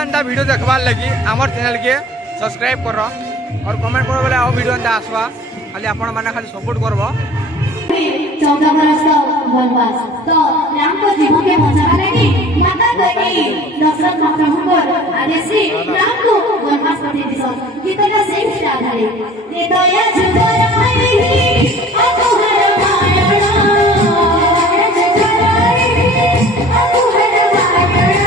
एंता video देखबार लगी आमर channel के सब्सक्राइब कर और कमेंट करो बोले आओ वीडियो एंता आसवा खाली आपण माने खाली सपोर्ट करबो। 14 बरस का वनवास तो राम को जीवन के मजा लगी माता देवी दशरथ महाप्रभु को आदेश से राम को वनवास पठे दिसो कितना सेम से आधारे ये दया जुगर आई अकुहर मायणा जुगर आई अकुहर मायणा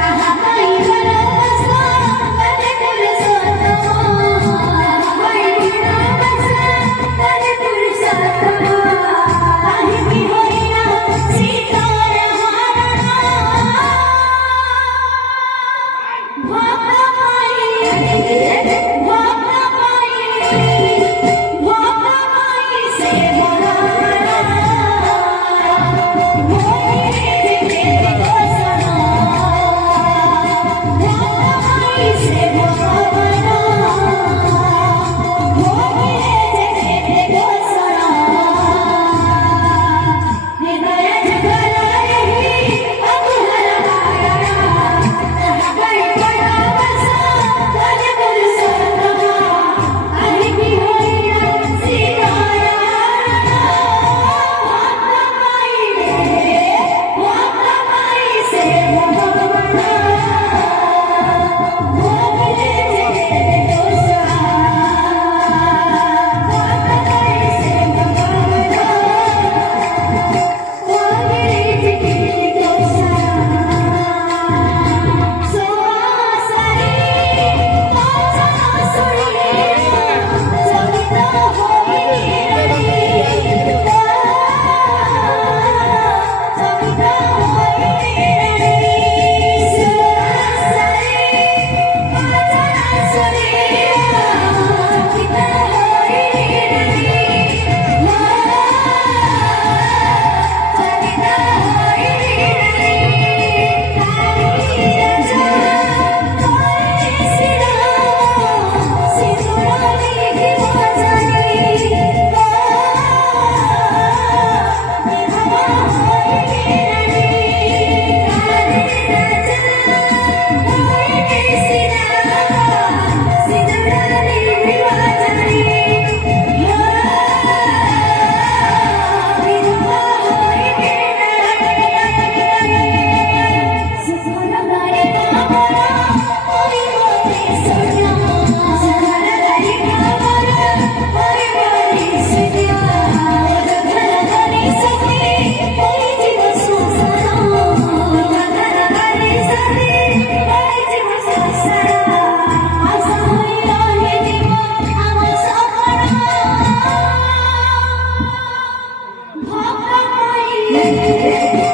कहां कहीं भरोसा करे पुरुषोत्तम वही नामसा करे पुरुषोत्तम Thank you.